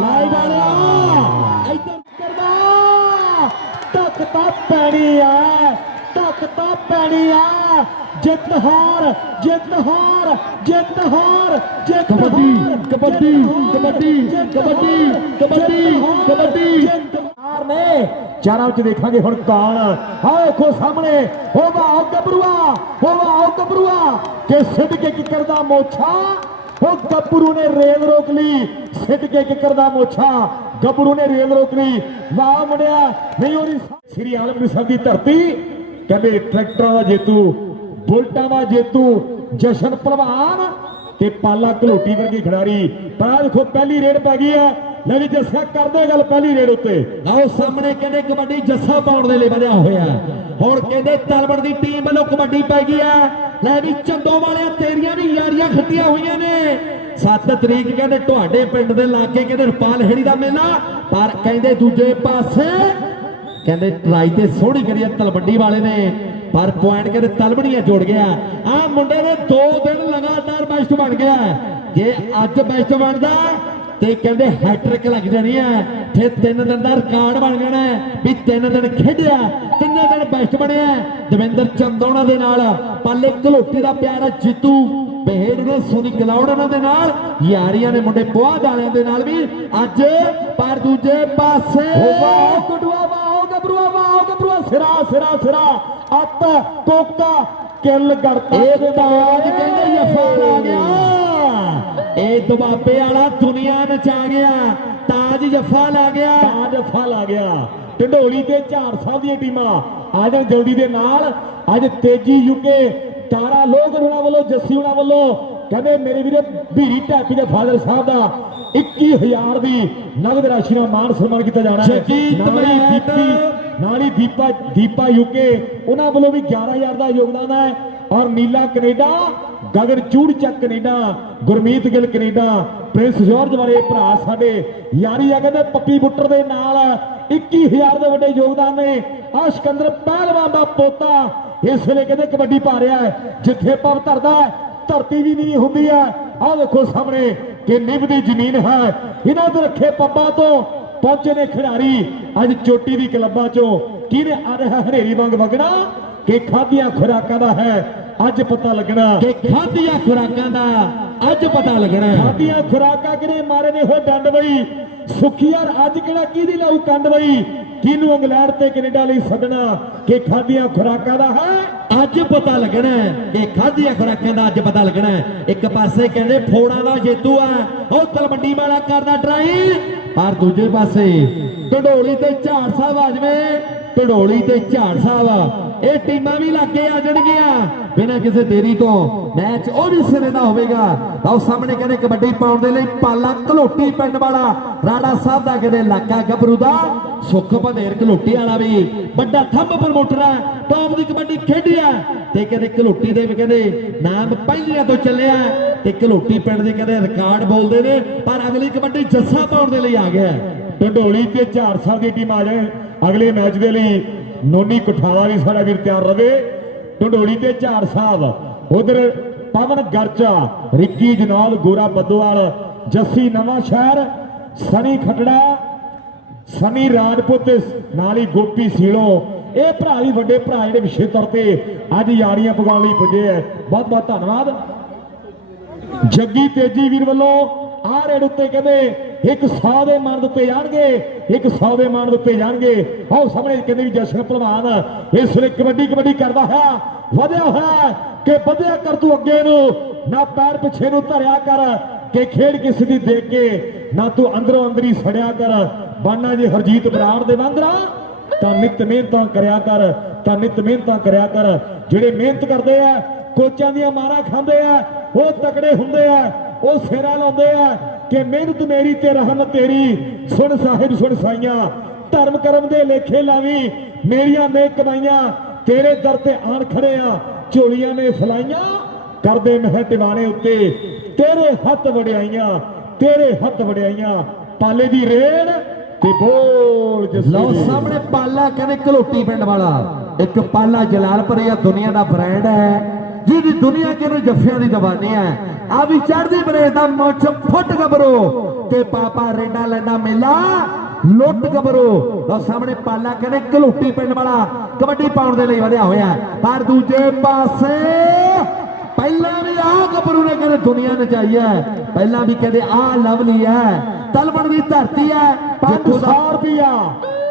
ਲਾਈ ਵਾਲਿਆ ਇੱਧਰ ਕਰਦਾ ਧੱਕ ਤਾਂ ਪੈਣੀ ਆ ਧੱਕ ਤਾਂ ਪੈਣੀ ਆ। ਜਿੱਤ ਹਾਰ ਜਿੱਤ ਹਾਰ ਜਿੱਤ ਹਾਰ ਜਿੱਤ ਹਾਰ। ਕਬੱਡੀ ਕਬੱਡੀ ਕਬੱਡੀ ਕਬੱਡੀ ਕਬੱਡੀ ਹਾਰ ਨੇ। ਚਾਰਾਂ ਵਿੱਚ ਦੇਖਾਂਗੇ ਹੁਣ ਕੌਣ। ਹਾਂ ਵੇਖੋ ਸਾਹਮਣੇ ਹੋ ਵਾਹ ਗੱਭਰੂਆ ਹੋ ਵਾਹ ਗੱਭਰੂਆ ਕਿ ਸਿੱਧ ਕੇ ਕਿੱਕਰ ਦਾ ਮੋਛਾ? ਉਹ ਗੱਭਰੂ ਨੇ ਰੇਲ ਰੋਕ ਲਈ। ਸਿੱਧ ਕੇ ਕਿੱਕਰ ਦਾ ਮੋਛਾ। ਗੱਭਰੂ ਨੇ ਰੇਲ ਰੋਕ ਲਈ। ਵਾਹ ਮੁੰਡਿਆ, ਨਹੀਂ ਉਹਦੀ ਸ੍ਰੀ ਆਲਮਗੀਰ ਸਾਹਿਬ ਦੀ ਧਰਤੀ। ਕਹਿੰਦੇ ਟਰੈਕਟਰਾਂ ਦਾ ਜੇਤੂ, ਬੁਲਟਾਂ ਦਾ ਜੇਤੂ, ਜਸ਼ਨ ਭਲਵਾਨ ਤੇ ਪਾਲਾ ਘਲੋਟੀ ਵਰਗੀ ਖਿਡਾਰੀ। ਪਰ ਦੇਖੋ, ਪਹਿਲੀ ਰੇਡ ਪੈ ਗਈ ਹੈ। ਲੈ ਵੀ ਜੱਸਾ ਕਰਦੇ ਗੱਲ ਪਹਿਲੀ ਰੇਡ ਉੱਤੇ। ਆਓ ਸਾਹਮਣੇ ਕਹਿੰਦੇ ਕਬੱਡੀ ਜੱਸਾ ਪਾਉਣ ਦੇ ਲਈ ਵਧਿਆ ਹੋਇਆ। ਹੁਣ ਕਹਿੰਦੇ ਤਲਵੜ ਦੀ ਟੀਮ ਵੱਲੋਂ ਕਬੱਡੀ ਪੈ ਗਈ ਆ ਲੈ ਵੀ ਚੰਦੋ ਵਾਲਿਆਂ ਤੇਰੀਆਂ ਵੀ ਯਾਰੀਆਂ ਖੱਟੀਆਂ ਹੋਈਆਂ ਨੇ। 7 ਤਰੀਕ ਕਹਿੰਦੇ ਤੁਹਾਡੇ ਪਿੰਡ ਦੇ ਲਾਗੇ ਕਹਿੰਦੇ ਰਪਾਲ ਹੇੜੀ ਦਾ ਮੇਲਾ, ਪਰ ਕਹਿੰਦੇ ਦੂਜੇ ਪਾਸੇ ਕਹਿੰਦੇ ਟਰਾਈ ਤੇ ਸੋਹਣੀ ਕਰੀ ਆ ਤਲਵੰਡੀ ਵਾਲੇ ਨੇ। ਪਰ ਪੁਆਇੰਟ ਕਹਿੰਦੇ ਤਲਵੜੀਆਂ ਜੋੜ ਗਿਆ। ਆ ਮੁੰਡੇ ਨੇ 2 ਦਿਨ ਲਗਾਤਾਰ ਬੈਸਟ ਬਣ ਗਿਆ। ਜੇ ਅੱਜ ਬੈਸਟ ਬਣਦਾ ਤੇ ਕਹਿੰਦੇ ਹੈਟ੍ਰਿਕ ਲੱਗ ਜਾਣੀ ਹੈ ਫਿਰ ਤਿੰਨ ਦਿਨ ਦਾ ਰਿਕਾਰਡ ਬਣ ਜਾਣਾ ਵੀ ਤਿੰਨ ਦਿਨ ਖੇਡਿਆ ਤਿੰਨੇ ਦਿਨ ਬੈਸਟ ਬਣਿਆ ਦਵਿੰਦਰ ਚੰਦੋਣਾ ਦੇ ਨਾਲ ਪਾਲੇ ਘਲੋਟੀ ਦਾ ਪਿਆਰਾ ਜੀਤੂ। ਬਹਿੜ ਨੇ ਸੋਨੀ ਉਹਨਾਂ ਦੇ ਨਾਲ ਯਾਰੀਆਂ ਨੇ ਮੁੰਡੇ ਪੁਆਧ ਵਾਲਿਆਂ ਦੇ ਨਾਲ ਵੀ। ਅੱਜ ਪਰ ਦੂਜੇ ਪਾਸੇ ਵਾਹ ਕਟੂਆ ਵਾਹ ਗੱਭਰੂਆ ਵਾਹ ਗੱਭਰੂਆ ਸਿਰਾ ਸਿਰਾ ਸਿਰਾ। ਅੱਤ ਕੋਕਾ ਕਿੱਲ ਗੜਤਾ ਇਹ ਤਾਜ ਕਹਿੰਦੇ ਯਫਾਨ ਆ ਗਿਆ। ਦਬਾਬੇ ਵਾਲਾ ਦੁਨੀਆ ਨਚਾ ਗਿਆ ਤਾਜ ਜਫਾ ਲਾ ਗਿਆ। ਤਾਜ ਫਲ ਆ ਗਿਆ। ਢੰਡੋਲੀ ਤੇ ਝਾੜ ਸਾਹਿਬ ਦੀਆਂ ਟੀਮਾਂ ਆ ਜਾਣ ਜਲਦੀ ਦੇ ਨਾਲ। ਅੱਜ ਤੇਜੀ ਯੂਕੇ ਤਾਰਾ ਲੋਕ ਉਹਨਾਂ ਵੱਲੋਂ ਜੱਸੀ ਉਹਨਾਂ ਵੱਲੋਂ ਕਹਿੰਦੇ ਮੇਰੇ ਵੀਰੇ ਭੀਰੀ ਢਾਪੀ ਦੇ ਫਾਦਰ ਸਾਹਿਬ ਦਾ 21000 ਦੀ ਨਗਦ ਰਾਸ਼ੀ ਨਾਲ ਮਾਨ ਸਨਮਾਨ ਕੀਤਾ ਜਾਣਾ ਹੈ। ਨਾਲ। ਦੀਪੀ ਨਾਲ ਦੀਪਾ ਦੀਪਾ ਯੂਕੇ ਉਹਨਾਂ ਵੱਲੋਂ ਵੀ 11000 ਦਾ ਯੋਗਦਾਨ ਹੈ। ਔਰ ਨੀਲਾ Canada Gagan Chur Chak Canada, Gurmeet Gill Canada, Prince George ਵਾਲੇ ਭਰਾ ਸਾਡੇ। ਯਾਰੀ ਆ ਕਹਿੰਦੇ ਪੱਪੀ ਬੁੱਟਰ ਦੇ ਨਾਲ 21000 ਦੇ ਵੱਡੇ ਯੋਗਦਾਨ ਨੇ। ਆ ਸਿਕੰਦਰ ਪਹਿਲਵਾਨ ਦਾ ਪੋਤਾ ਇਸ ਵੇਲੇ ਕਹਿੰਦੇ ਕਬੱਡੀ ਪਾ ਰਿਹਾ ਹੈ। ਜਿੱਥੇ ਪਵ ਧਰਦਾ ਧਰਤੀ ਵੀ ਨਹੀਂ ਹੁੰਦੀ ਹੈ। ਆਹ ਦੇਖੋ ਸਾਹਮਣੇ ਕਿ ਨਿਭ ਦੀ ਜ਼ਮੀਨ ਹੈ। ਇਹਨਾਂ ਦੇ ਰੱਖੇ ਪੱਬਾਂ ਤੋਂ ਪਹੁੰਚੇ ਨੇ ਖਿਡਾਰੀ। ਅੱਜ ਚੋਟੀ ਦੀ ਕਲੱਬਾਂ ਚੋਂ ਕਿਹਨੇ ਆ ਰਿਹਾ ਹਨੇਰੀ ਵਾਂਗ ਵਗਣਾ। ਕਿ ਖਾਦੀਆਂ ਖੁਰਾਕਾਂ ਦਾ ਹੈ ਅੱਜ ਪਤਾ ਲੱਗਣਾ। ਕਿ ਖਾਧੀਆਂ ਖੁਰਾਕਾਂ ਦਾ ਅੱਜ ਪਤਾ ਲੱਗਣਾ ਹੈ। ਖਾਦੀਆਂ ਖੁਰਾਕਾਂ ਕਿਹਨੇ ਮਾਰੇ ਨੇ? ਹੋ ਡੰਡ ਬਈ। ਸੁਖੀਆਰ ਅੱਜ ਕਿਹੜਾ ਕਿਹਦੀ ਲਾਉ ਕੰਡ ਬਈ? ਕਿਹਨੂੰ ਇੰਗਲੈਂਡ ਤੇ ਕੈਨੇਡਾ ਲਈ ਸੱਦਣਾ ਕਿ ਖਾਦੀਆਂ ਖੁਰਾਕਾਂ ਦਾ ਹੈ? ਅੱਜ ਪਤਾ ਲੱਗਣਾ ਕਿ ਖਾਧੀਆਂ ਖੁਰਾਕਾਂ ਦਾ ਅੱਜ ਪਤਾ ਲੱਗਣਾ ਇੱਕ ਪਾਸੇ ਕਹਿੰਦੇ ਫੋੜਾ ਦਾ ਜੇਤੂ ਆ ਉਹ ਤਲਵੰਡੀ ਵਾਲਾ ਕਰਦਾ ਟਰਾਈ ਪਰ ਦੂਜੇ ਪਾਸੇ ਢਡੋਲੀ ਤੇ ਝਾੜ ਸਾਹਿਬ ਆ ਜਵੇ ਢਡੋਲੀ ਤੇ ਝਾੜ ਸਾਹਿਬ ਇਹ ਟੀਮਾਂ ਵੀ ਲੱਗੇ ਆ ਜਾਣਗੀਆਂ। ਬਿਨਾਂ ਕਿਸੇ ਦੇਰੀ ਤੋਂ ਮੈਚ ਉਹ ਵੀ ਸਿਰੇ ਦਾ ਹੋਵੇਗਾ। ਤਾਂ ਸਾਹਮਣੇ ਕਹਿੰਦੇ ਕਬੱਡੀ ਪਾਉਣ ਦੇ ਲਈ ਪਾਲਾ ਘਲੋਟੀ ਪਿੰਡ ਵਾਲਾ। ਰਾੜਾ ਸਾਹਿਬ ਦਾ ਕਹਿੰਦੇ ਇਲਾਕਾ ਗੱਭਰੂ ਦਾ। ਸੁੱਖ ਭਦੇਰ ਘਲੋਟੀ ਵਾਲਾ ਵੀ। ਵੱਡਾ ਥੰਬ ਪ੍ਰਮੋਟਰ ਹੈ ਟੌਪ ਦੀ ਕਬੱਡੀ ਖੇਡਿਆ ਤੇ ਕਹਿੰਦੇ ਘਲੋਟੀ ਦੇ ਵੀ ਕਹਿੰਦੇ ਨਾਮ ਪਹਿਲੀਆਂ ਤੋਂ ਚੱਲਿਆ ਤੇ ਘਲੋਟੀ ਪਿੰਡ ਦੇ ਕਹਿੰਦੇ ਰਿਕਾਰਡ ਬੋਲਦੇ ਨੇ। ਪਰ ਅਗਲੀ ਕਬੱਡੀ ਜੱਸਾ ਪਾਉਣ ਦੇ ਲਈ ਆ ਗਿਆ। ਢੰਡੋਲੀ ਤੇ ਝਾੜ ਸਾਹਿਬ ਦੀ ਟੀਮ ਆ ਜਾਏ। ਅਗਲੇ ਮੈਚ ਦੇ ਲਈ ਨੋਨੀ ਕੁਠਾਲਾ ਵੀ ਸਾਡਾ ਵੀਰ ਤਿਆਰ ਰਵੇ। ਢੰਡੋਲੀ ਤੇ ਝਾੜ ਸਾਹਿਬ, ਉਧਰ ਪਵਨ ਗਰਚਾ, ਰਿੱਕੀ ਜਨੌਦ ਗੋਰਾ ਬੱਦੋਵਾਲ, ਜੱਸੀ ਨਵਾਂ ਸ਼ਹਿਰ, ਸਨੀ ਖਟੜਾ, ਸਨੀ ਰਾਜਪੂਤ, ਨਾਲ ਹੀ ਗੋਪੀ ਸੀਲੋ। ਇਹ ਭਰਾ ਵੀ ਵੱਡੇ ਭਰਾ ਜਿਹੜੇ ਵਿਸ਼ੇ ਤੌਰ ਤੇ ਅੱਜ ਯਾਰੀਆਂ ਪਗਾਉਣ ਲਈ ਪੁੱਜੇ ਹੈ ਬਹੁਤ ਬਹੁਤ ਧੰਨਵਾਦ। ਜੱਗੀ ਤੇਜੀ ਵੀਰ ਵੱਲੋਂ ਆਹ ਰੇਡ ਉੱਤੇ ਕਹਿੰਦੇ ਇੱਕ 100 ਦੇ ਮਾਨ ਦਿੱਤੇ ਜਾਣਗੇ, ਇੱਕ 100 ਦੇ ਮਾਨ ਦਿੱਤੇ ਜਾਣਗੇ। ਆਓ ਸਾਹਮਣੇ ਕਹਿੰਦੇ ਵੀ ਜਸ਼ਨ ਪਹਿਲਵਾਨ ਇਸ ਵੇਲੇ ਕਬੱਡੀ ਕਬੱਡੀ ਕਰਦਾ ਹੈ, ਵਧਿਆ ਹੋਇਆ ਕਿ ਵਧਿਆ ਕਰ ਤੂੰ ਅੱਗੇ ਨੂੰ। ਨਾ ਪੈਰ ਪਿੱਛੇ ਨੂੰ ਧਰਿਆ ਕਰ, ਕਿ ਖੇਡ ਕਿਸ ਦੀ ਦੇਖ ਕੇ, ਨਾ ਤੂੰ ਅੰਦਰੋਂ ਅੰਦਰੀ ਸੜਿਆ ਕਰ। ਬਾਨਾ ਜੀ ਹਰਜੀਤ ਬਰਾੜ ਦੇ ਵਾਂਗਰਾ ਤਾਂ ਨਿਤ ਮਿਹਨਤਾਂ ਕਰਿਆ ਕਰ, ਤਾਂ ਨਿਤ ਮਿਹਨਤਾਂ ਕਰਿਆ ਕਰ। ਜਿਹੜੇ ਮਿਹਨਤ ਕਰਦੇ ਆ, ਕੋਚਾਂ ਦੀਆਂ ਮਾਰਾਂ ਖਾਂਦੇ ਆ, ਉਹ ਤਕੜੇ ਹੁੰਦੇ ਆ, ਉਹ ਸਿਰਾ ਲਾਉਂਦੇ ਆ ਕਿ ਮਿਹਨਤ ਮੇਰੀ ਤੇ ਰਹਿਮਤ ਤੇਰੀ ਸੁਣ ਸਾਹਿਬ ਸੁਣ ਸਾਈਆਂ ਧਰਮ ਕਰਮ ਦੇ ਲੇਖੇ ਲਾਵੀ ਮੇਰੀਆਂ ਨੇ ਕਮਾਈਆਂ ਤੇਰੇ ਦਰ ਤੇ ਆਣ ਖੜੇ ਆ ਝੋਲੀਆਂ ਨੇ ਫਲਾਈਆਂ ਕਰਦੇ ਮਹਿ ਟਿਵਾਣੇ ਉੱਤੇ ਤੇਰੇ ਹੱਥ ਵੜਿਆਈਆਂ ਤੇਰੇ ਹੱਥ ਵੜਿਆਈਆਂ ਪਾਲੇ ਦੀ ਰੇੜ ਤੇ ਬੋਲ ਜੱਸੀ ਲਓ। ਸਾਹਮਣੇ ਪਾਲਾ ਕਹਿੰਦੇ ਘਲੋਟੀ ਪਿੰਡ ਵਾਲਾ ਇੱਕ ਪਾਲਾ ਜਲਾਲਪੁਰ ਇਹ ਦੁਨੀਆ ਦਾ ਬ੍ਰਾਂਡ ਹੈ ਜਿਹਦੀ ਦੁਨੀਆ ਕਿਹਨੂੰ ਜੱਫਿਆਂ ਦੀ ਦਵਾਨੀ ਹੈ ਆ ਵੀ ਚੜਦੀ ਬਰੇ ਦਾ ਮੁੱਛ ਫੁੱਟ ਗੱਭਰੂ ਤੇ ਪਾਪਾ ਰੇਡਾ ਲੈਂਦਾ ਮੇਲਾ, ਲੁੱਟ ਗੱਭਰੂ। ਲਓ ਸਾਹਮਣੇ ਪਾਲਾ ਕਹਿੰਦੇ ਘਲੂਟੀ ਪਿੰਡ ਵਾਲਾ, ਕਬੱਡੀ ਪਾਉਣ ਦੇ ਲਈ ਵਧਿਆ ਹੋਇਆ। ਪਰ ਦੂਜੇ ਪਾਸੇ ਪਹਿਲਾਂ ਵੀ ਆ ਗੱਭਰੂ ਨੇ ਕਹਿੰਦੇ ਦੁਨੀਆ ਨਚਾਈ ਹੈ। ਪਹਿਲਾਂ ਵੀ ਕਹਿੰਦੇ ਆ ਲਵਲੀ ਹੈ। ਤਲਵਣ ਦੀ ਧਰਤੀ ਹੈ ਜਿੱਥੋਂ ਦਾ 500 ਰੁਪਿਆ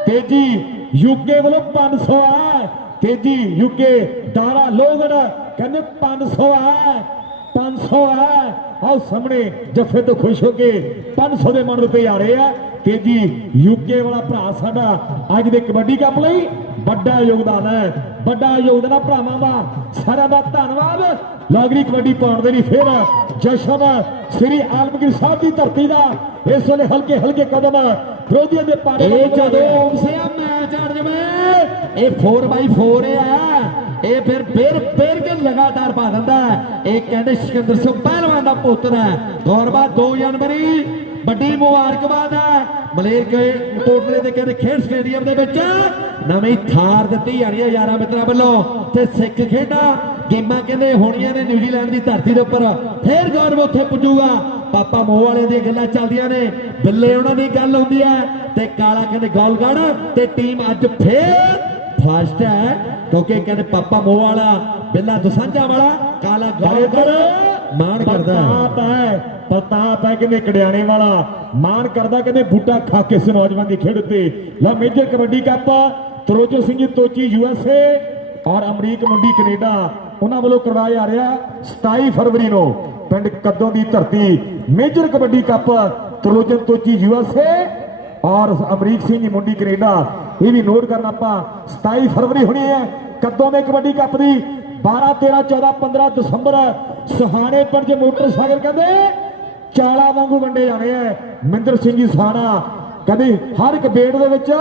ਤੇਜੀ ਯੂਕੇ ਵੱਲੋਂ 500 ਹੈ। ਤੇਜੀ ਯੂਕੇ ਦਾਰਾ ਲੋਗੜ ਕਹਿੰਦੇ 500 ਹੈ। 500 ਹੈ। ਆਓ ਸਾਹਮਣੇ ਜੱਫੇ ਤੋਂ ਖੁਸ਼ ਹੋ ਕੇ 500 ਦੇ ਮਨ ਉੱਤੇ ਆ ਰਹੇ ਆ। ਤੇਜੀ ਯੂਕੇ ਵਾਲਾ ਭਰਾ ਸਾਡਾ ਅੱਜ ਦੇ ਕਬੱਡੀ ਕੱਪ ਲਈ ਵੱਡਾ ਯੋਗਦਾਨ ਹੈ। ਵੱਡਾ ਯੋਗਦਾਨ ਹੈ ਭਰਾਵਾਂ ਦਾ। ਸਾਰਿਆਂ ਦਾ ਧੰਨਵਾਦ। ਲਾਗਰੀ ਕਬੱਡੀ ਪਾਉਣ ਦੇ ਲਈ ਫਿਰ ਜਸ਼ਨ ਸ੍ਰੀ ਆਲਮਗੀਰ ਸਾਹਿਬ ਦੀ ਧਰਤੀ ਦਾ ਇਸ ਵੇਲੇ ਹਲਕੇ ਹਲਕੇ ਕਦਮ ਵਿਰੋਧੀਆਂ ਦੇ ਪਾੜੇ ਇਹ ਜਦੋਂ ਉਮਸਿਆ ਮੈਚ ਅੜ ਜਵੇ। ਇਹ 4x4 ਆ ਇਹ ਫਿਰ ਫਿਰ ਫਿਰ ਕੇ ਲਗਾਤਾਰ ਪਾ ਦਿੰਦਾ ਇਹ ਕਹਿੰਦੇ ਸਿਕੰਦਰ ਸਿੰਘ ਪਹਿਲਵਾਨ ਦਾ ਪੁੱਤਰ ਹੈ। ਗੌਰਬਾ 2 ਜਨਵਰੀ, ਵੱਡੀ ਮੁਬਾਰਕਬਾਦ ਹੈ। ਮਲੇਰਕੇ ਕੋਟਲੇ ਦੇ ਕਹਿੰਦੇ ਖੇਡ ਸਟੇਡੀਅਮ ਦੇ ਵਿੱਚ ਨਵੀਂ ਥਾਰ ਦਿੱਤੀ ਜਾਣੀ ਹੈ ਯਾਰਾਂ ਮਿੱਤਰਾਂ ਵੱਲੋਂ। ਤੇ ਸਿੱਖ ਖੇਡਾਂ ਗੇਮਾਂ ਕਹਿੰਦੇ ਹੋਣੀਆਂ ਨੇ ਨਿਊਜ਼ੀਲੈਂਡ ਦੀ ਧਰਤੀ ਦੇ ਉੱਪਰ। ਫੇਰ ਗੌਰਵ ਉੱਥੇ ਪੁੱਜੂਗਾ। ਪਾਪਾ ਮੋਹ ਵਾਲੇ ਦੀਆਂ ਗੱਲਾਂ ਚੱਲਦੀਆਂ ਨੇ। ਬੱਲੇ ਉਹਨਾਂ ਦੀ ਗੱਲ ਹੁੰਦੀ ਹੈ। ਤੇ ਕਾਲਾ ਕਹਿੰਦੇ ਗੋਲਗੜ ਤੇ ਟੀਮ ਅੱਜ ਫੇਰ ਫਾਸਟ ਹੈ ਕਿਉਂਕਿ ਕਹਿੰਦੇ ਪਾਪਾ ਮੋਹ ਵਾਲਾ ਬਿੱਲਾ ਦਸਾਂਝਾ ਵਾਲਾ ਕਾਲਾ ਗੋਲਗੜ ਮਾਣ ਕਰਦਾ। ਪ੍ਰਤਾਪ ਹੈ ਪ੍ਰਤਾਪ ਹੈ ਕਹਿੰਦੇ ਕੜਿਆਣੇ ਵਾਲਾ ਮਾਣ ਕਰਦਾ ਕਹਿੰਦੇ ਬੂਟਾ ਖਾ ਕੇ ਇਸ ਨੌਜਵਾਨ ਦੀ ਖੇਡ ਉੱਤੇ। ਲਾ major kabaddi cup Trojan Singh Tochi USA ਔਰ ਅਮਰੀਕ ਮੁੰਡੀ ਕੈਨੇਡਾ ਉਹਨਾਂ ਵੱਲੋਂ ਕਰਵਾਇਆ ਜਾ ਰਿਹਾ 27 ਫਰਵਰੀ ਨੂੰ ਪਿੰਡ ਕੱਦੋਂ ਦੀ ਧਰਤੀ। Major kabaddi cup Trojan Tochi USA ਔਰ ਅਮਰੀਕ ਸਿੰਘ ਜੀ ਮੁੰਡੀ ਕੈਨੇਡਾ। ਇਹ ਵੀ ਨੋਟ ਕਰਨਾ ਆਪਾਂ। 27 ਫਰਵਰੀ ਹੋਣੀ ਹੈ। ਕਦੋਂ ਦੇ ਕਬੱਡੀ ਕੱਪ ਦੀ? 12 13 14 15 ਦਸੰਬਰ। ਸੁਹਾਣੇ ਪਿੰਡ 'ਚ ਮੋਟਰਸਾਈਕਲ ਕਹਿੰਦੇ ਚਾਲਾ ਵਾਂਗੂ ਵੰਡੇ ਜਾਣੇ ਐ ਮਿੰਦਰ ਸਿੰਘ ਜੀ ਸਾਣਾ ਕਹਿੰਦੇ ਹਰ ਇੱਕ ਬੇੜ ਦੇ ਵਿੱਚ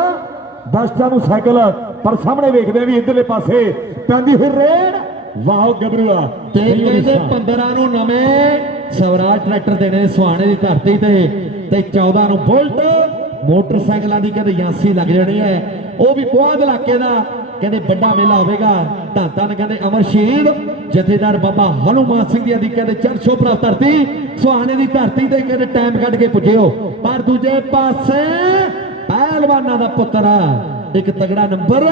ਦਸਤਾਂ ਨੂੰ ਸਾਈਕਲ ਪਰ ਸਾਹਮਣੇ ਵੇਖਦੇ ਆ ਵੀ ਇਧਰਲੇ ਪਾਸੇ ਪੈਂਦੀ ਹੋਈ ਰੇਡ। ਵਾਹ ਗੱਭਰੂਆ। ਤੇ ਕਹਿੰਦੇ 15 ਨੂੰ ਨਵੇਂ ਸਵਰਾਜ ਟਰੈਕਟਰ ਦੇਣੇ ਸੁਹਾਣੇ ਦੀ ਧਰਤੀ ਤੇ ਤੇ 14 ਨੂੰ ਬੁਲਟ। ਮੋਟਰਸਾਈਕਲਾਂ ਦੀ ਕਹਿੰਦੇ ਯਾਂਸੀ ਲੱਗ ਜਾਣੀ ਹੈ। ਉਹ ਵੀ ਪੁਆਧ ਇਲਾਕੇ ਦਾ, ਕਹਿੰਦੇ ਵੱਡਾ ਮੇਲਾ ਹੋਵੇਗਾ। ਧੰਨ ਧੰਨ ਕਹਿੰਦੇ ਅਮਰ ਸ਼ਹੀਦ, ਜਥੇਦਾਰ ਬਾਬਾ ਹਨੂਮਾਨ ਸਿੰਘ ਜੀ ਦੀ ਕਹਿੰਦੇ ਚਰਚੋ ਪ੍ਰਾਪਤ ਧਰਤੀ। ਸੁਹਾਣੇ ਦੀ ਧਰਤੀ ਤੇ ਕਹਿੰਦੇ ਟਾਈਮ ਕੱਢ ਕੇ ਪੁੱਜਿਓ। ਪਰ ਦੂਜੇ ਪਾਸੇ ਪਹਿਲਵਾਨਾਂ ਦਾ ਪੁੱਤਰ ਇੱਕ ਤਗੜਾ ਨੰਬਰ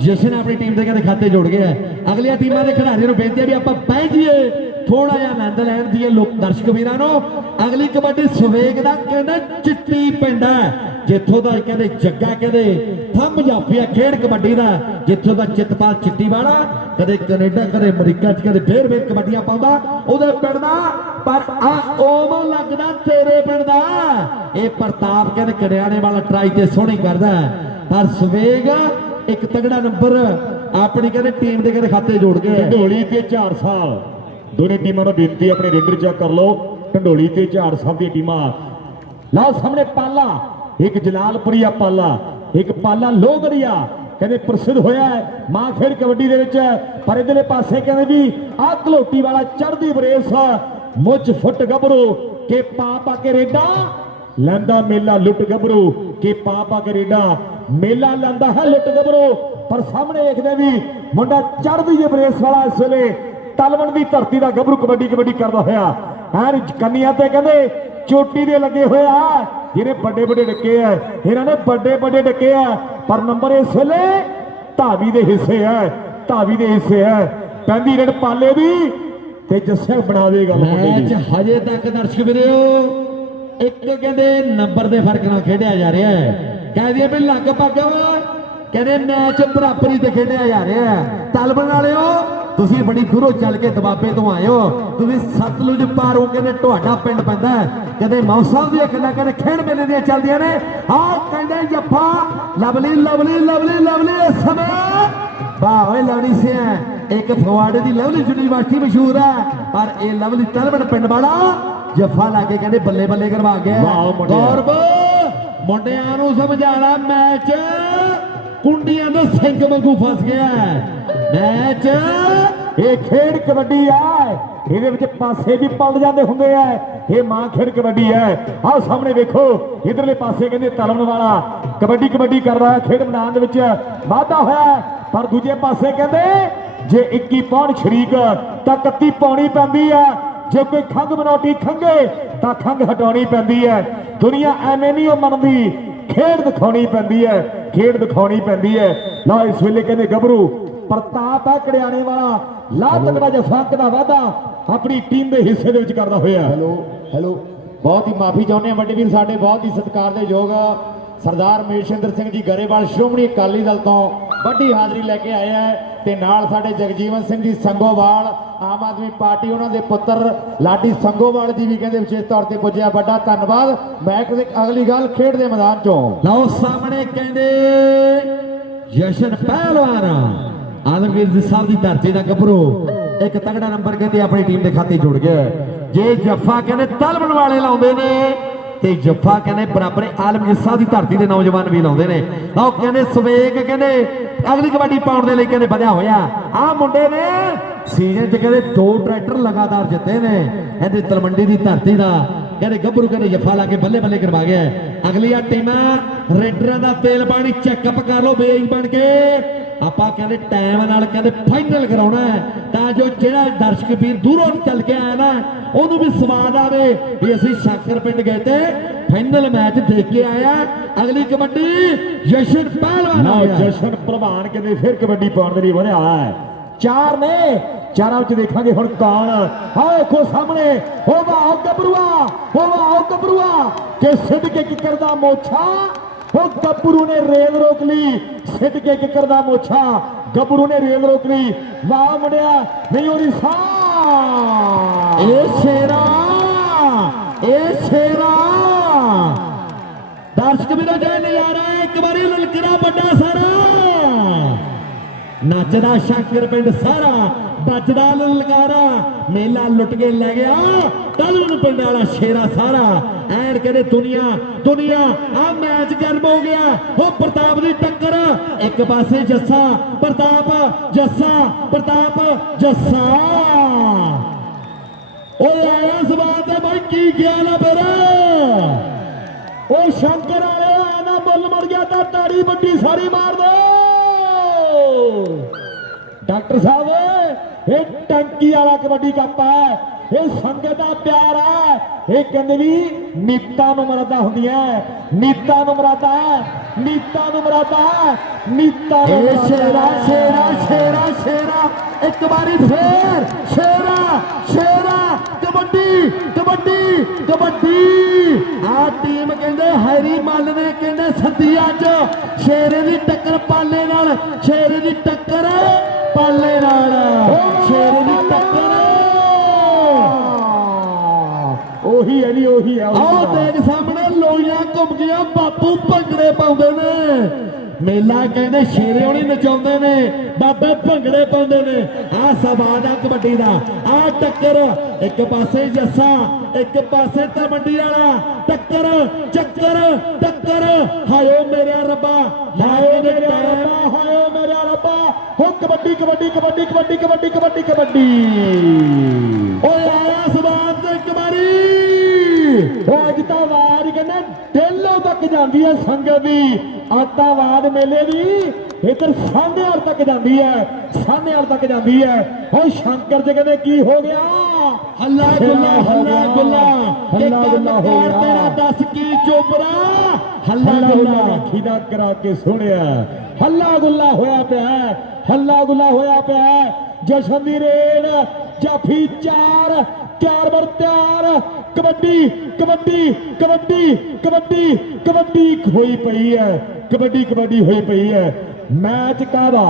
ਜਿਸ ਨੇ ਆਪਣੀ ਟੀਮ ਦੇ ਕਹਿੰਦੇ ਖਾਤੇ ਜੋੜ ਗਿਆ ਅਗਲੀਆਂ ਟੀਮਾਂ ਦੇ ਖਿਡਾਰੀਆਂ ਨੂੰ ਬੇਨਤੀ ਹੈ ਵੀ ਆਪਾਂ ਬਹਿ ਜਾਈਏ। ਥੋੜਾ ਜਿਹਾ ਆਨੰਦ ਲੈਣ ਦੀ ਲੋਕ ਦਰਸ਼ਕ ਵੀਰਾਂ ਨੂੰ। ਅਗਲੀ ਕਬੱਡੀ ਸਵੇਗ ਦਾ ਕਹਿੰਦਾ ਚਿੱਟੀ ਪਿੰਡ ਹੈ। ਜਿੱਥੋਂ ਦਾ ਕਹਿੰਦੇ ਜੱਗਾ ਕਹਿੰਦੇ ਥੰਮ ਜਾਫੀਆ ਖੇਡ ਕਬੱਡੀ ਦਾ, ਜਿੱਥੋਂ ਦਾ ਚਿੱਤਪਾਲ ਚਿੱਟੀ ਵਾਲਾ, ਕਦੇ ਕੈਨੇਡਾ, ਕਦੇ ਅਮਰੀਕਾ ਚ, ਕਦੇ ਫੇਰ ਫੇਰ ਕਬੱਡੀਆਂ ਪਾਉਂਦਾ, ਉਹਦੇ ਪਿੰਡ ਦਾ, ਪਰ ਆ ਓਮ ਲੱਗਦਾ ਤੇਰੇ ਪਿੰਡ ਦਾ। ਇਹ ਪ੍ਰਤਾਪ ਕਹਿੰਦੇ ਕਰਿਆਣੇ ਵਾਲਾ ਟਰਾਈ ਤੇ ਸੋਹਣੀ ਕਰਦਾ ਹੈ। ਪਰ ਸਵੇਗ ਇੱਕ ਤਗੜਾ ਨੰਬਰ ਆਪਣੀ ਕਹਿੰਦੇ ਟੀਮ ਦੇ ਕਹਿੰਦੇ ਖਾਤੇ ਜੋੜ ਕੇ। ਹੈ। ਢੰਡੋਲੀ ਤੇ ਝਾੜ ਸਾਹਿਬ ਦੋਨੇ ਟੀਮਾਂ ਨੂੰ ਬੇਨਤੀ ਆਪਣੇ ਰੇਡਰ ਚੈੱਕ ਕਰ ਲਓ। ਢੰਡੋਲੀ ਤੇ ਝਾੜ ਸਾਹਿਬ ਦੀਆਂ ਟੀਮਾਂ। ਲਓ ਸਾਹਮਣੇ ਪਾਲਾ। ਇੱਕ ਜਲਾਲਪੁਰੀਆ ਪਾਲਾ, ਇੱਕ ਪਾਲਾ ਲੋਗੜੀਆ। ਕਹਿੰਦੇ ਪ੍ਰਸਿੱਧ ਹੋਇਆ ਹੈ, ਮਾਂ ਖੇਡ ਕਬੱਡੀ ਦੇ ਵਿੱਚ। ਪਰ ਇਧਰਲੇ ਪਾਸੇ ਕਹਿੰਦੇ ਵੀ ਆਹ ਕਲੋਟੀ ਵਾਲਾ ਚੜਦੀ ਬਰੇਸ ਮੁੱਛ ਫੁੱਟ ਗੱਭਰੂ, ਕੇ ਪਾ ਪਾ ਕੇ ਰੇਡਾ। ਲੈਂਦਾ ਮੇਲਾ ਲੁੱਟ ਗੱਭਰੂ, ਕੇ ਪਾ ਪਾ ਕੇ ਰੇਡਾ। ਮੇਲਾ ਲੈਂਦਾ ਹੈ ਲੁੱਟ ਗੱਭਰੂ। ਪਰ ਸਾਹਮਣੇ ਵੇਖਦੇ ਵੀ ਮੁੰਡਾ ਚੜਦੀ ਜੇ ਬਰੇਸ ਵਾਲਾ ਇਸ ਵੇਲੇ। ਤਲਵਣ ਦੀ ਧਰਤੀ ਦਾ ਗੱਭਰੂ ਕਬੱਡੀ ਕਬੱਡੀ ਕਰਦਾ ਹੋਇਆ। ਐਨ ਕੰਨੀਆਂ ਤੇ ਕਹਿੰਦੇ ਚੋਟੀ ਦੇ ਲੱਗੇ ਹੋਏ ਜਿਹਨੇ ਵੱਡੇ ਵੱਡੇ ਡੱਕੇ ਆ, ਇਹਨਾਂ ਨੇ ਵੱਡੇ ਵੱਡੇ ਡੱਕੇ ਆ। ਪਰ ਨੰਬਰ ਇਸ ਵੇਲੇ ਧਾਵੀ ਦੇ ਹਿੱਸੇ ਆ, ਧਾਵੀ ਦੇ ਹਿੱਸੇ ਆ। ਪੈਂਦੀ ਰੇਡ ਪਾਲੇ ਦੀ ਤੇ ਜੱਸੇ ਬਣਾ ਦੇਗਾ ਮੁੰਡੇ ਮੈਚ ਹਜੇ ਤੱਕ ਦਰਸ਼ਕ ਵੀਰੋ, ਇੱਕ ਕਹਿੰਦੇ ਨੰਬਰ ਦੇ ਫ਼ਰਕ ਨਾਲ ਖੇਡਿਆ ਜਾ ਰਿਹਾ ਹੈ। ਕਹਿੰਦੇ ਵੀ ਲਗਭਗ ਕਹਿੰਦੇ ਮੈਚ ਬਰਾਬਰੀ ਤੇ ਖੇਡਿਆ ਜਾ ਰਿਹਾ ਹੈ। ਤਲਬਨ ਵਾਲਿਓ ਤੁਸੀਂ ਬੜੀ ਦੂਰੋਂ ਚੱਲ ਕੇ ਦਬਾਬੇ ਤੋਂ ਆਏ ਹੋ। ਤੁਸੀਂ ਸਤਲੁਜ ਪਾਰੋਂ ਕਹਿੰਦੇ ਤੁਹਾਡਾ ਪਿੰਡ ਪੈਂਦਾ ਹੈ। ਕਹਿੰਦੇ ਮੌਸਮ ਦੀਆਂ ਗੱਲਾਂ ਕਹਿੰਦੇ ਖੇਡ ਮੇਲੇ ਦੀਆਂ ਚੱਲਦੀਆਂ ਨੇ। ਆਹ ਕਹਿੰਦੇ ਜੱਫਾ ਲਵਲੀ ਲਵਲੀ ਲਵਲੀ ਲਵਲੀ ਸਮੇਂ। ਵਾਹ ਓਏ ਲਵਲੀ ਸਿਆ ਇੱਕ ਫਗਵਾੜੇ ਦੀ ਲਵਲੀ ਯੂਨੀਵਰਸਿਟੀ ਮਸ਼ਹੂਰ ਹੈ। ਪਰ ਇਹ ਲਵਲੀ ਤਲਵਣ ਪਿੰਡ ਵਾਲਾ ਜੱਫਾ ਲਾ ਕੇ ਕਹਿੰਦੇ ਬੱਲੇ ਬੱਲੇ ਕਰਵਾ ਗਿਆ। ਗੌਰਵ ਮੁੰਡਿਆਂ। ਨੂੰ ਸਮਝਾਣਾ ਮੈਚ। ਕੁੰਡੀਆਂ ਦੇ ਸਿੰਘ ਵਾਂਗੂ ਫਸ ਗਿਆ ਮੈਚ। ਇਹ ਖੇਡ ਕਬੱਡੀ ਆ ਇਹਦੇ ਵਿੱਚ ਪਾਸੇ ਵੀ ਪਲਟ ਜਾਂਦੇ ਹੁੰਦੇ ਆ। ਇਹ ਮਾਂ ਖੇਡ ਕਬੱਡੀ ਹੈ। ਆਹ ਸਾਹਮਣੇ ਵੇਖੋ, ਇਧਰਲੇ ਪਾਸੇ ਕਹਿੰਦੇ ਤਲਵਣ ਵਾਲਾ। ਕਬੱਡੀ ਕਬੱਡੀ ਕਰ ਰਿਹਾ ਖੇਡ ਮੈਦਾਨ ਦੇ ਵਿੱਚ। ਵਾਧਾ ਹੋਇਆ ਪਰ ਦੂਜੇ ਪਾਸੇ ਕਹਿੰਦੇ, ਜੇ 21 ਪੌਣ ਸ਼ਰੀਕ, ਤਾਂ 31 ਪੌਣੀ ਪੈਂਦੀ ਆ ਜੇ ਕੋਈ ਖੰਗ ਬਨੋਟੀ ਖੰਗੇ ਤਾਂ ਖੰਗ ਹਟਾਉਣੀ ਪੈਂਦੀ ਹੈ। ਦੁਨੀਆ ਐਵੇਂ ਨਹੀਂ ਉਹ ਮੰਨਦੀ। ਖੇਡ ਦਿਖਾਉਣੀ ਪੈਂਦੀ ਹੈ। ਖੇਡ ਦਿਖਾਉਣੀ ਪੈਂਦੀ ਹੈ। ਨਾ ਇਸ ਵੇਲੇ ਕਹਿੰਦੇ ਗੱਭਰੂ ਪ੍ਰਤਾਪ ਹੈ ਕੜਿਆਣੇ ਵਾਲਾ। ਲਾ ਤਕੜਾ ਜਫਾਕ ਦਾ ਵਾਦਾ ਆਪਣੀ ਟੀਮ ਦੇ ਹਿੱਸੇ ਦੇ ਵਿੱਚ ਕਰਦਾ ਹੋਇਆ। Hello hello. ਬਹੁਤ ਹੀ ਮਾਫੀ ਚਾਹੁੰਦੇ ਹਾਂ ਵੱਡੇ ਵੀਰ ਸਾਡੇ ਬਹੁਤ ਹੀ ਸਤਿਕਾਰ ਦੇ ਯੋਗ ਸਰਦਾਰ ਮੇਸ਼ਿੰਦਰ ਸਿੰਘ ਜੀ ਗਰੇਵਾਲ ਸ਼੍ਰੋਮਣੀ ਅਕਾਲੀ ਦਲ ਤੋਂ ਵੱਡੀ ਹਾਜ਼ਰੀ ਲੈ ਕੇ ਆਏ ਹੈ ਤੇ ਨਾਲ ਸਾਡੇ ਜਗਜੀਵਨ ਸਿੰਘ ਜੀ ਸੰਗੋਵਾਲ ਆਮ ਆਦਮੀ ਪਾਰਟੀ ਉਹਨਾਂ ਦੇ ਪੁੱਤਰ ਲਾਡੀ ਸੰਗੋਵਾਲ ਜੀ ਵੀ ਕਹਿੰਦੇ ਵਿਸ਼ੇਸ਼ ਤੌਰ ਤੇ ਪੁੱਜਿਆ। ਵੱਡਾ ਧੰਨਵਾਦ। ਮੈਂ ਕਹਿੰਦੇ ਅਗਲੀ ਗੱਲ ਖੇਡ ਦੇ ਮੈਦਾਨ ਚੋਂ। ਲਓ ਸਾਹਮਣੇ ਕਹਿੰਦੇ ਜਸ਼ਨ ਪਹਿਲਵਾਨ। ਆਲਮਗੀਰ ਜੀ ਸਾਹਿਬ ਦੀ ਧਰਤੀ ਦਾ ਗੱਭਰੂ। ਇੱਕ ਤਗੜਾ ਨੰਬਰ ਕਹਿੰਦੇ ਆਪਣੀ ਟੀਮ ਦੇ ਖਾਤੇ ਜੁੜ ਗਿਆ। ਜੇ ਜੱਫਾ ਕਹਿੰਦੇ ਤਲਬਣ ਵਾਲੇ ਲਾਉਂਦੇ ਨੇ, ਤੇ ਜੱਫਾ ਕਹਿੰਦੇ ਬਰਾਬਰ ਆਲਮਗੀਰ ਸਾਹਿਬ ਦੀ ਧਰਤੀ ਦੇ ਨੌਜਵਾਨ ਵੀ ਲਾਉਂਦੇ ਨੇ। ਲਓ ਕਹਿੰਦੇ ਸਵੇਗ ਕਹਿੰਦੇ ਅਗਲੀ ਕਬੱਡੀ ਪਾਉਣ ਦੇ ਲਈ ਕਹਿੰਦੇ ਵਧਿਆ ਹੋਇਆ। ਆਹ ਮੁੰਡੇ ਨੇ ਸੀਜ਼ਨ 'ਚ ਕਹਿੰਦੇ ਦੋ ਟਰੈਕਟਰ ਲਗਾਤਾਰ ਜਿੱਤੇ ਨੇ। ਇਹਦੇ ਤਲਮੰਡੀ ਦੀ ਧਰਤੀ ਦਾ ਕਹਿੰਦੇ ਗੱਭਰੂ ਕਹਿੰਦੇ ਜੱਫਾ ਲਾ ਕੇ ਬੱਲੇ ਬੱਲੇ ਕਰਵਾ ਗਿਆ। ਅਗਲੀਆਂ ਟੀਮਾਂ ਰੇਡਰਾਂ ਦਾ ਤੇਲ ਪਾਣੀ ਚੈੱਕਅਪ ਕਰ ਲਓ ਬੇਈ ਬਣ ਕੇ। ਆਪਾਂ ਕਹਿੰਦੇ ਟਾਈਮ ਨਾਲ ਕਹਿੰਦੇ ਫਾਈਨਲ ਕਰਾਉਣਾ ਤਾਂ ਜੋ ਜਿਹੜਾ ਦਰਸ਼ਕ ਵੀਰ ਦੂਰੋਂ ਚੱਲ ਕੇ ਆਇਆ ਨਾ ਉਹਨੂੰ ਵੀ ਸਵਾਦ ਆਵੇ ਵੀ ਅਸੀਂ ਸ਼ਾਕਰ ਪਿੰਡ ਗਏ ਤੇ ਫਾਈਨਲ ਮੈਚ ਦੇਖ ਕੇ ਆਇਆ। ਅਗਲੀ ਕਬੱਡੀ ਜਸ਼ਨ ਪਹਿਲਵਾਨ ਆ। ਜਸ਼ਨ ਪ੍ਰਧਾਨ ਕਹਿੰਦੇ ਫਿਰ ਕਬੱਡੀ ਪਾਉਣ ਦੇ ਲਈ ਵਧਿਆ ਹੈ। ਚਾਰ ਨੇ ਚਾਰਾਂ ਵਿੱਚ ਦੇਖਾਂਗੇ ਹੁਣ ਕੌਣ। ਆਹ ਦੇਖੋ ਸਾਹਮਣੇ ਹੋ ਵਾਹ ਗੱਭਰੂਆ ਹੋ ਵਾਹ ਗੱਭਰੂਆ ਕਿ ਸਿੱਧ ਕੇ ਕਿੱਕਰ ਦਾ ਮੋਛਾ ਉਹ ਗੱਭਰੂ ਨੇ ਰੇਲ ਰੋਕ ਲਈ ਸਿੱਧ ਕੇ ਕਿੱਕਰ ਦਾ ਮੋਛਾ। ਗੱਭਰੂ ਨੇ ਰੇਲ ਰੋਕ ਲਈ। ਵਾਹ ਮੁੰਡਿਆ, ਨਹੀਂ ਉਹਦੀ ਸਾਹ। ਇਹ ਸ਼ੇਰਾ ਇਹ ਸ਼ੇਰਾ। ਦਰਸ਼ਕ ਵੀਰੋ, ਜੇ ਨਜ਼ਾਰਾ ਇੱਕ ਵਾਰੀ ਲਲਕਰਾ ਵੱਡਾ ਸਾਰਾ। ਨੱਚਦਾ ਸ਼ੰਕਰ ਪਿੰਡ ਸਾਰਾ। ਵੱਜਦਾ ਲਲਕਾਰਾ ਮੇਲਾ ਲੁੱਟ ਕੇ ਲੈ ਗਿਆ ਤਲਵਨ ਪਿੰਡ ਵਾਲਾ ਸ਼ੇਰਾ ਸਾਰਾ ਐਨ ਕਹਿੰਦੇ ਦੁਨੀਆ ਦੁਨੀਆ ਆ ਮੈਚ ਗਰਮ ਹੋ ਗਿਆ ਉਹ ਪ੍ਰਤਾਪ ਦੀ ਟੱਕਰ ਇੱਕ ਪਾਸੇ ਜੱਸਾ ਪ੍ਰਤਾਪ ਜੱਸਾ ਪ੍ਰਤਾਪ ਜੱਸਾ ਓਏ ਆਇਆ ਸਵਾਲ ਤੇ ਬਾਈ ਕੀ ਗਿਆਨ ਆ ਮੇਰਾ ਉਹ ਸ਼ੰਕਰ ਵਾਲਿਆ ਨਾ ਮੁੱਲ ਮਰ ਗਿਆ ਤਾਂ ਤਾੜੀ ਵੱਡੀ ਸਾਰੀ ਮਾਰ ਦੋ ਡਾਕਟਰ ਸਾਹਿਬ ਇਹ ਟੰਕੀ ਵਾਲਾ ਕਬੱਡੀ ਕੱਪ ਹੈ ਇਹ ਸੰਗਤ ਦਾ ਪਿਆਰ ਹੈ ਇਹ ਕਹਿੰਦੇ ਵੀ ਨੀਤਾਂ ਨੂੰ ਮਰਦਾ ਹੁੰਦੀਆਂ ਨੀਤਾਂ ਨੂੰ ਮਰਦਾ ਨੀਤਾਂ ਨੂੰ ਮਰਦਾ ਨੀਤਾਂ ਨੂੰ। ਸ਼ੇਰਾ ਸ਼ੇਰਾ ਸ਼ੇਰਾ ਸ਼ੇਰਾ ਇੱਕ ਵਾਰੀ ਫੇਰ ਸ਼ੇਰਾ ਸ਼ੇਰਾ ਕਬੱਡੀ ਕਬੱਡੀ ਕਬੱਡੀ ਆ ਟੀਮ ਕਹਿੰਦੇ ਹੈਰੀ ਮੱਲ ਨੇ ਕਹਿੰਦੇ ਸੱਦੀ ਅੱਜ ਸ਼ੇਰੇ ਦੀ ਟੱਕਰ ਪਾਲੇ ਨਾਲ ਸ਼ੇਰੇ ਦੀ ਟੱਕਰ ਪਾਲੇ ਨਾਲ ਸ਼ੇਰੇ ਦੀ ਟੱਕਰ ਉਹੀ ਹੈ ਨਹੀਂ ਉਹੀ ਹੈ ਉਹੀ ਆਓ ਹੈ। ਦੇਖ ਸਾਹਮਣੇ ਲੋਈਆਂ ਘੁੰਮ ਗਈਆਂ ਬਾਪੂ ਭੰਗੜੇ ਪਾਉਂਦੇ ਨੇ ਮੇਲਾ ਕਹਿੰਦੇ ਸ਼ੇਰੇ ਹੋਣੀ ਨਚਾਉਂਦੇ ਨੇ, ਬਾਬੇ ਭੰਗੜੇ ਪਾਉਂਦੇ ਨੇ। ਆਹ ਸਵਾਦ ਆ ਕਬੱਡੀ ਦਾ, ਆਹ ਟੱਕਰ, ਇੱਕ ਪਾਸੇ ਜੱਸਾ, ਇੱਕ ਪਾਸੇ ਤਲਵੰਡੀ ਵਾਲਾ। ਟੱਕਰ, ਚੱਕਰ, ਟੱਕਰ ਹਾਇਓ ਮੇਰੇ ਰੱਬਾ ਹਾਏ ਮੇਰੇ ਰੱਬਾ ਹਾਏ ਮੇਰੇ ਰੱਬਾ। ਹੋ ਕਬੱਡੀ ਕਬੱਡੀ ਕਬੱਡੀ ਕਬੱਡੀ ਕਬੱਡੀ ਕਬੱਡੀ ਕਬੱਡੀ। ਓਏ ਆਇਆ ਸਵਾਦ ਤੇ ਇੱਕ ਵਾਰੀ ਉਹ ਅੱਜ ਤਾਂ ਆਵਾਜ਼ ਕਹਿੰਦਾ, ਢੇਲੋਂ ਤੱਕ ਜਾਂਦੀ ਹੈ ਸੰਗਤ ਦੀ। ਆਤਾਵਾਦ ਮੇਲੇ ਦੀ ਇਧਰ ਸਾਹਨੇਵਾਲ ਤੱਕ ਜਾਂਦੀ ਹੈ ਸਾਹਨੇਵਾਲ ਤੱਕ ਜਾਂਦੀ ਹੈ। ਹੁਣ ਸ਼ੰਕਰ ਜੀ ਕਹਿੰਦੇ ਕੀ ਹੋ ਗਿਆ? ਹੱਲਾ ਗੁੱਲਾ ਹੱਲਾ ਗੁੱਲਾ। ਹੱਲਾ ਗੁੱਲਾ ਹੋ ਗਿਆ। ਤੇਰਾ ਦੱਸ ਕੀ ਚੋਪਰਾ ਹੱਲਾ ਗੁੱਲਾ। ਖਿਦਾ ਕਰਾ ਕੇ ਸੋਹਣਿਆ ਹੱਲਾ ਗੁੱਲਾ ਹੋਇਆ ਪਿਆ ਹੱਲਾ ਗੁੱਲਾ ਹੋਇਆ ਪਿਆ ਜਸ਼ਨ ਦੀ ਰੇਡ ਜਾਫੀ 4 चार बार चार। कबड्डी कबड्डी कबड्डी कबड्डी कबड्डी हुई पई है। कबड्डी कबड्डी हुई पई है। मैच कादा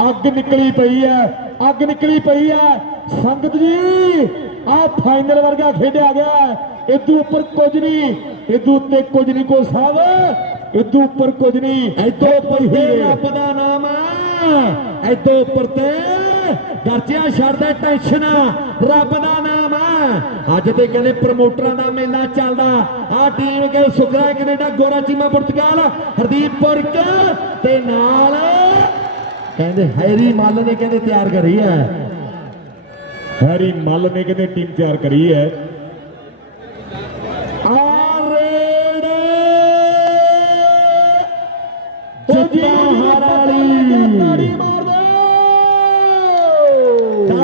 अग निकली पई है। अग निकली पई है। संगत जी आ फाइनल वर्गा खेडिया गया इदू उपर कुछ नहीं इदू उत्ते कुछ नहीं को साहब इदू उपर कुछ नहीं इतो पई हुई है पता नाम है। इतो उपर ते ਗਰਜਿਆ ਛੱਡਦਾ ਟੈਨਸ਼ਨ ਰੱਬ ਦਾ ਨਾਮ ਆ। ਅੱਜ ਤੇ ਕਹਿੰਦੇ ਪ੍ਰਮੋਟਰਾਂ ਦਾ ਮੇਲਾ ਚੱਲਦਾ। ਆ ਟੀਮ ਕੇ ਸੁਖਰਾ ਕੈਨੇਡਾ, ਗੋਰਾ ਚੀਮਾ, ਪੁਰਤਗਾਲ ਹਰਦੀਪ ਪੁਰਕ ਤੇ ਨਾਲ ਕਹਿੰਦੇ ਹੈਰੀ ਮੱਲ ਨੇ ਕਹਿੰਦੇ ਤਿਆਰ ਕਰੀ ਹੈ। ਹੈਰੀ ਮੱਲ ਨੇ ਕਹਿੰਦੇ ਟੀਮ ਤਿਆਰ ਕਰੀ ਹੈ।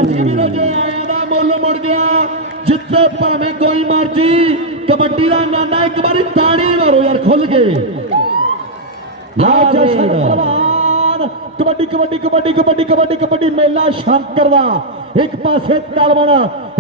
ਦਰਸ਼ਕ ਵੀਰੋ ਜੇ ਆਇਆ ਦਾ ਮੁੱਲ ਮੁੜ ਗਿਆ। ਜਿੱਥੇ ਭਾਵੇਂ ਕੋਈ ਮਰਜ਼ੀ ਕਬੱਡੀ ਦਾ ਨਾਨਾ ਇੱਕ ਵਾਰੀ ਤਾੜੀ ਮਾਰੋ ਯਾਰ ਖੁੱਲ ਕੇ। ਆ ਜਸ਼ਨ ਪਹਿਲਵਾਨ ਕਬੱਡੀ ਕਬੱਡੀ ਕਬੱਡੀ ਕਬੱਡੀ ਕਬੱਡੀ ਕਬੱਡੀ ਮੇਲਾ ਸ਼ੰਕਰ ਦਾ ਇੱਕ ਪਾਸੇ ਤਲਵਣ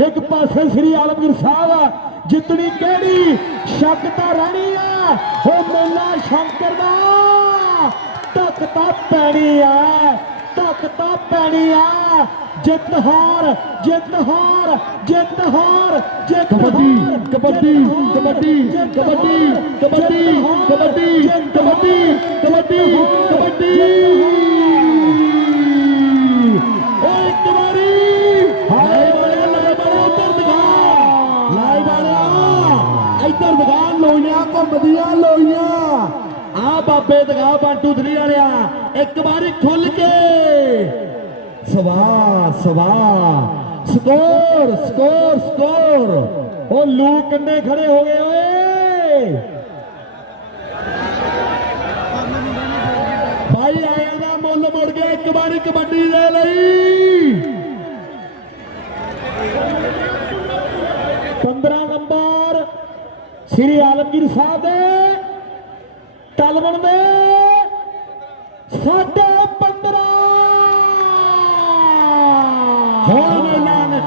ਇੱਕ ਪਾਸੇ ਸ੍ਰੀ ਆਲਮਗੀਰ ਸਾਹਿਬ। ਜਿੱਤਣੀ ਕਿਹੜੀ? ਸ਼ੱਕ ਤਾਂ ਰਹਿਣੀ ਆ ਉਹ ਮੇਲਾ ਸ਼ੰਕਰ ਦਾ ਧੱਕ ਤਾਂ ਪੈਣੀ ਆ। ਧੱਕ ਤਾਂ ਪੈਣੀ ਆ ਜਿੱਤ ਹਾਰ ਜਿੱਤ ਹਾਰ ਜਿੱਤ ਹਾਰ ਜਿੱਤ ਕਬੱਡੀ ਹਾਰ, ਕਬੱਡੀ ਜਿੱਤ ਹਾਰ, ਕਬੱਡੀ ਜਿੱਤ ਕਬੱਡੀ ਹਾਰ, ਕਬੱਡੀ ਜਿੱਤ ਹਾਰ, ਕਬੱਡੀ ਜਿੱਤ ਕਬੱਡੀ ਹਾਰ, ਕਬੱਡੀ ਜਿੱਤ ਹਾਰ, ਕਬੱਡੀ ਓਏ ਇੱਕ ਵਾਰੀ ਹਾਏ ਵਾਲੇ ਲੈ ਵਾਲੇ ਉੱਧਰ ਦਿਖਾ ਲਾਈ ਵਾਲਿਆ ਇੱਧਰ ਦਿਖਾ ਲੋਈਆਂ ਘੁੰਮਦੀਆਂ ਲੋਈਆਂ ਆ ਬਾਬੇ ਦਿਖਾ 1 2 3 ਵਾਲਿਆ ਇੱਕ ਵਾਰੀ ਖੁੱਲ ਕੇ ਸਕੋਰ ਸਕੋਰ ਸਕੋਰ। ਉਹ ਲੂ ਕਿੰਨੇ ਖੜੇ ਹੋ ਗਏ, ਓਏ। ਭਾਈ ਆਇਆ ਦਾ ਮੁੱਲ ਮੁੜ ਗਿਆ, ਇੱਕ ਵਾਰੀ ਕਬੱਡੀ ਦੇ ਲਈ। 15 ਨੰਬਰ ਸ੍ਰੀ ਆਲਮਗੀਰ ਸਾਹਿਬ ਦੇ ਤਲਵਣ ਦੇ।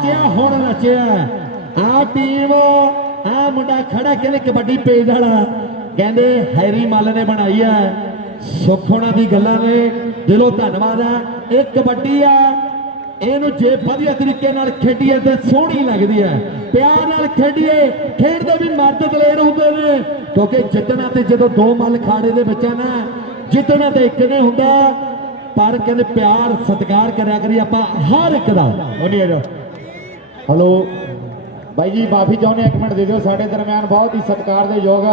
ਮੇਲਾ ਹੁਣ ਨੱਚਿਆ ਆ ਟੀਮ ਆ ਮੁੰਡਾ ਖੜਾ ਕਹਿੰਦੇ ਕਬੱਡੀ ਪੇਜ ਵਾਲਾ। ਕਹਿੰਦੇ ਹੈਰੀ ਮੱਲ ਨੇ ਬਣਾਈ ਆ। ਸੁੱਖ ਹੋਣਾ ਦੀ ਗੱਲਾਂ ਨੇ। ਦਿਲੋਂ ਧੰਨਵਾਦ ਆ। ਇਹ ਕਬੱਡੀ ਆ। ਇਹਨੂੰ ਜੇ ਵਧੀਆ ਤਰੀਕੇ ਨਾਲ ਖੇਡੀਏ ਤੇ ਸੋਹਣੀ ਲੱਗਦੀ ਹੈ ਪਿਆਰ ਨਾਲ ਖੇਡੀਏ, ਖੇਡਦੇ ਵੀ ਮਰਦ ਦਲੇਰ ਹੁੰਦੇ ਨੇ। ਕਿਉਂਕਿ ਜਿੱਤਣਾ ਤੇ ਜਦੋਂ ਦੋ ਮੱਲ ਖਾੜੇ ਦੇ ਵਿੱਚ ਆ ਨਾ, ਜਿੱਤਣਾ ਤੇ ਇੱਕ ਨੇ ਹੁੰਦਾ। ਪਰ ਕਹਿੰਦੇ ਪਿਆਰ, ਸਤਿਕਾਰ ਕਰਿਆ ਕਰੀ ਆਪਾਂ ਹਰ ਇੱਕ ਦਾ। ਉਹ ਹਲੋ। ਬਾਈ ਜੀ ਮਾਫੀ ਚਾਹੁੰਦੇ ਇੱਕ ਮਿੰਟ ਦੇ ਦਿਓ। ਸਾਡੇ ਦਰਮਿਆਨ ਬਹੁਤ ਹੀ ਸਤਿਕਾਰ ਦੇ ਯੋਗ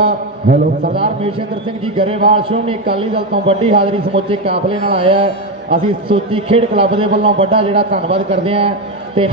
ਹੈਲੋ। ਸਰਦਾਰ ਮੇਸ਼ਿੰਦਰ ਸਿੰਘ ਜੀ ਗਰੇਵਾਲ ਸ਼੍ਰੋਮਣੀ ਅਕਾਲੀ ਦਲ ਤੋਂ ਵੱਡੀ ਹਾਜ਼ਰੀ ਸਮੁੱਚੇ ਕਾਫਲੇ ਨਾਲ ਆਇਆ ਹੈ। ਅਸੀਂ ਸੋਚੀ ਖੇਡ ਕਲੱਬ ਦੇ ਵੱਲੋਂ ਵੱਡਾ ਜਿਹੜਾ ਧੰਨਵਾਦ ਕਰਦੇ ਹਾਂ। ਤੇ